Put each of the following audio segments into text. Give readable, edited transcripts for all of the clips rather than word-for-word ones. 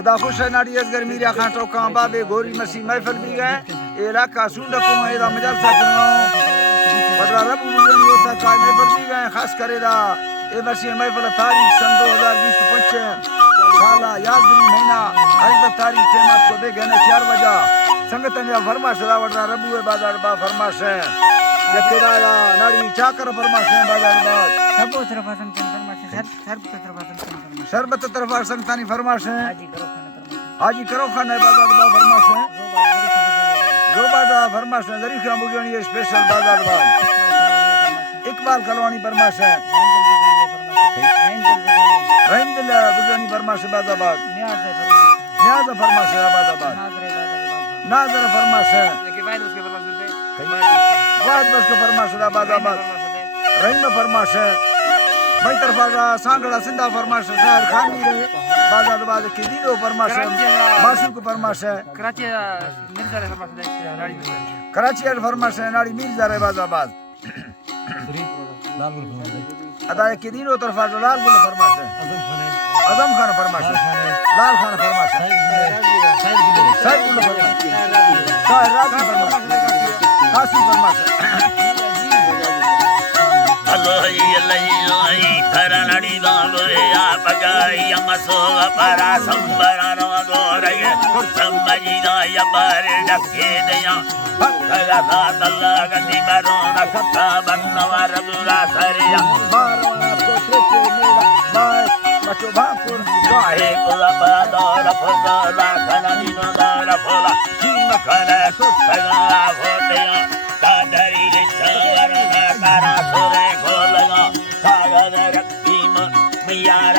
अदा खुश है नाड़ी असगर मीरा खां टोका बाबे गोरी मसी महफिल भी गए इलाका सूंड को एदा मजलसा करनो बदरा रब मुजन होता का महफिल भी गए खास करेदा ए मसी महफिल तारीख सन 2025 साला यादनी महीना आज तारीख टेमत को दे गने 4 बजा संगतन या फरमाश दा बदरा रब बाजार बा फरमाश है यकेदाला नाड़ी चाकर फरमाश है बाजार बा सबो तरफ संतन फरमाश सर्व तरफ संतन शरबत तरफ संतानी फरमाश है हाजी करो खान है बाजार बा फरमाश है रोबादा फरमाश है जरीफ का मुगनी स्पेशल बाजार बा इकबाल कलवानी फरमाश है रहीम दिल मुगनी फरमाश बाजाबाद न्याज फरमाश है बाजाबाद नाजर फरमाश है वाद बस का फरमाश है बाजाबाद रहीम फरमाश है भाई तरफा सांगड़ा सिंधा फरमाश है शहर खानी रहे बाजाबाद की दीदो फरमाश है मासूक फरमाश है कराची मिर्जा रे फरमाश है नाड़ी कराची फरमाश है नाड़ी मिर्जा रे बाजाबाद अदा के दीनो तरफा लाल गुल फरमाश है आजम खान फरमाश है लाल खान फरमाश है साइड गुल फरमाश है साइड राज फरमाश है कासिम फरमाश है अल्लाह थरनड़ी दालोए आप गई मसो परा संबरनो गोरय संबजीदा यबर डके दया भक्तला अल्लाह गति मरो नखता बनवर बुरा सरिया मारो तो त्रिके मेरा माय बचो भापुर गाहे कुलबा दौर फला खननी दौर फला जीम खले सुतगा होतया कादरी चार करा सोरे खोलगा कागज रक्तीम मियार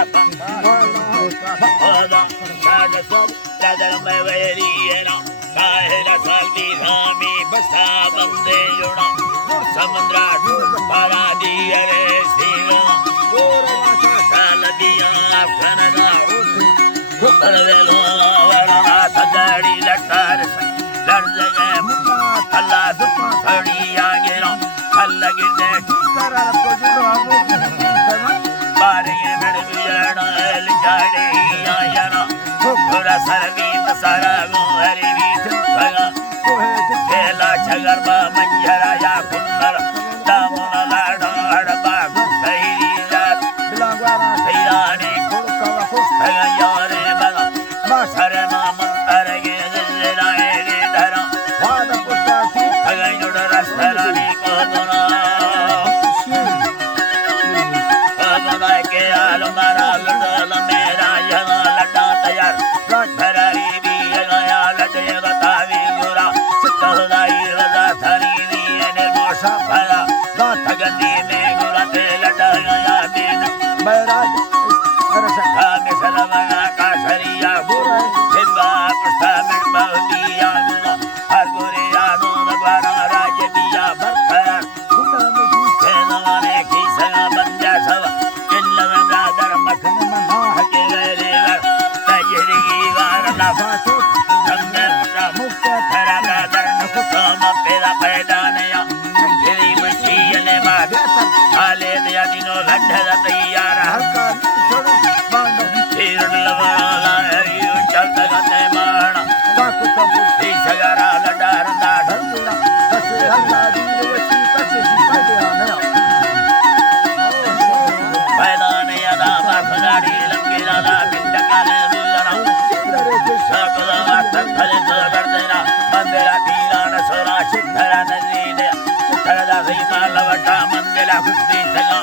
पदा काज सब कादर में वेरियना काहेरा सालवी धामी बसा बंदे जोड़ा समुद्रा पारा दिया रे सीगा गोरवा काल दिया खनगा ऊपर वेलो वरना सजड़ी लटर लड़ गए मुका अल्लाह दुपा खड़ी आगे रो अल्लाह गिरने करा तो जुड़ो हम बारे में गुजरना लिजाड़े आया ना पूरा सरवी सारा गोहरी भी भगा खेला छगरबा मंजरा या कुंदर दामुना लाडा हड़बा सही जात बिलागवारा सैरानी खुड़का खुश भगा यारे भगा मासर मामंतर के जराए रे धरा वाद पुष्टा थी भगा जुड़ रस्तरानी को दोना भगा के आल मारा लडल मेरा यहाँ लड्डा तैयार भरारी भी गया लड्डे बतावी गोरा सिद्धदाई रजा थरी दिए निर्मोषा भरा गाथ गंदी में गोरा ते लड्डा गया दिन महराज सरसखा में सलवना का सरिया गोरा हिब्बा पुष्टा में बहुदिया गोरा हर गोरे यादों भगवाना राज्य दिया भरखया गुना में जी खेलवाने की सगा बंजा सब इल्ला ब्रादर मखन मना के रे तजरी वार नफा तो संगर मुक्त थरा ब्रादर नखुम पेदा पैदानया गिरी मशीने बाद आले दिया दिनो लड्ढा तैयार हर का छोड़ो बांधो तीर लवला हरियो चलत गते माण ताकू तो ती सगरा लडार दाढ़ पूरा कसे हल्ला दी वसी कसे सिपाही आना पैदानया दा बाखनाड़ी लंगीला दा बिंदकाले बुलरा चिंदरे के सकला तथले दरदेरा मंदिरा तीरान सोरा चित्तरा नजीदे चित्तरा भीमा लवटा मंदिरा खुशी सगा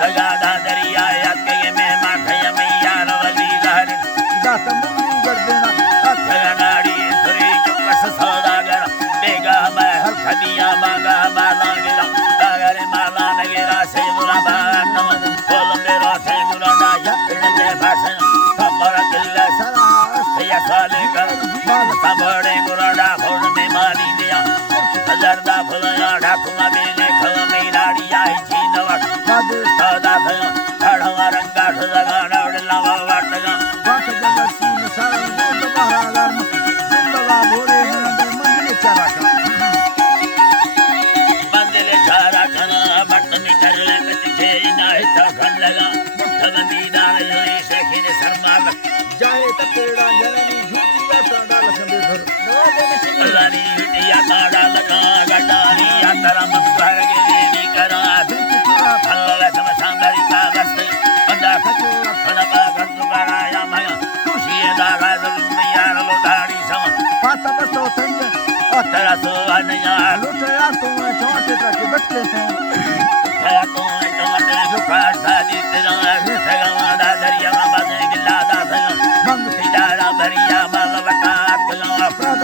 सगा दा दरिया याके में माखय मैया रवली लहरी दाता मुंडी कर देना सगनाड़ी सुरी चुकस सौदागर बेगा मैं हर खदिया मांगा माला गिरा दागरे माला नगेरा से बुरा बानो बोल मेरो थे बुरा या इडले भाषण खबर किल्ला सारा या साले कर मान सबड़े गुराडा भोर में मारी दिया हजारदा फुलया ढाकुआ बेले खल में राड़ी आई छी नवा मादे सौदा भयो ढाढ़वा रंगा सगा नवड़ला वाटगा वाट जगत सीन सारा गोद महाराज जिंदला भोरे मंदिर मंदिर चारा का बंदले चारा खना बट में तरले में थे ना इतना खन लगा मुठन दीदा योरी से खिने शर्मा जाए काले तपेड़ा जननी झूठिया साडा लखंदे धर अल्लानी या ताड़ा लगा गडानी या तरम कर के देवी करा अल्लाह सम सांबरी का वस्त अंदा खचो खलबा गंद बनाया माया खुशी दा गादल मैया लो दाड़ी सम पाता बस्तो संग ओ तेरा तो अनया लुटया तो चौटे तक बच्चे से तेरा तो टमाटर सुखा सादी तेरा सगवा दा दरिया में बने गिला दा संग बम सिदारा भरिया बाल बता कला प्रात